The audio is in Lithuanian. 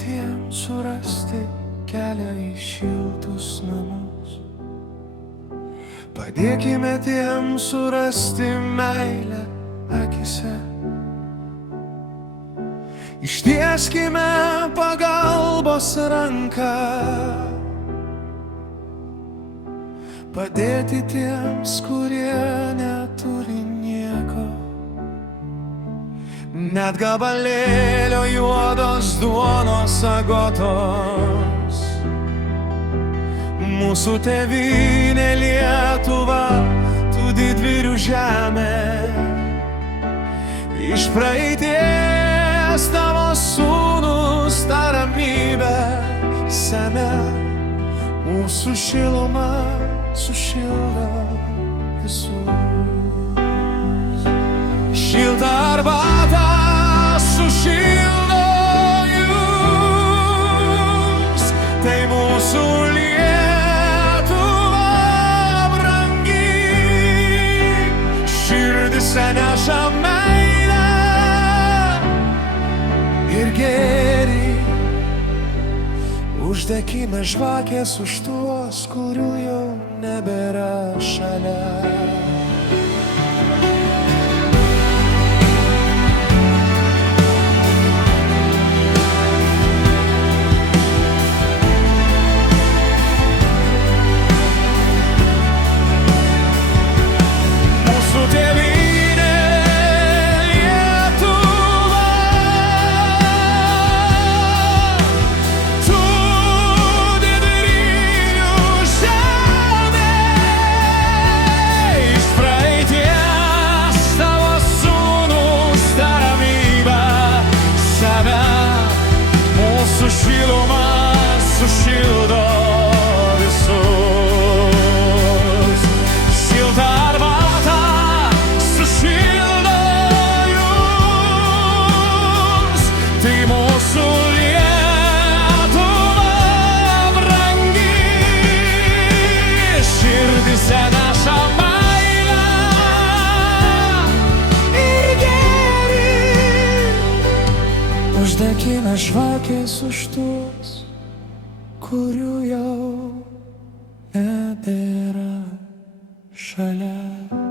tiems surasti kelią į šiltus namus. Padėkime tiems surasti meilę akise. Ištieskime pagalbos ranką, padėti tiems, kurie neturi nieko. Net gabalėlio juodos duonos agotos. Mūsų tėvynė Lietuva, tų didvyrių žemė. Iš praeities tavo sūnus tą ramybę semia. Mūsų šiluma sušildo visus. Šiltą arbatą sušildo jūs. Tai mūsų Lietuva brangi. Širdyse neša meilę ir gėrį. Uždekime žvakės už tuos, kurių jau nebėra šalia. Sušildo visus. Šiltą arbatą sušildo jūs. Tai mūsų Lietuva brangi. Širdyse neša meilę ir gėrį. Uždekime žvakės už tuos, kurių jau nebėra šalia.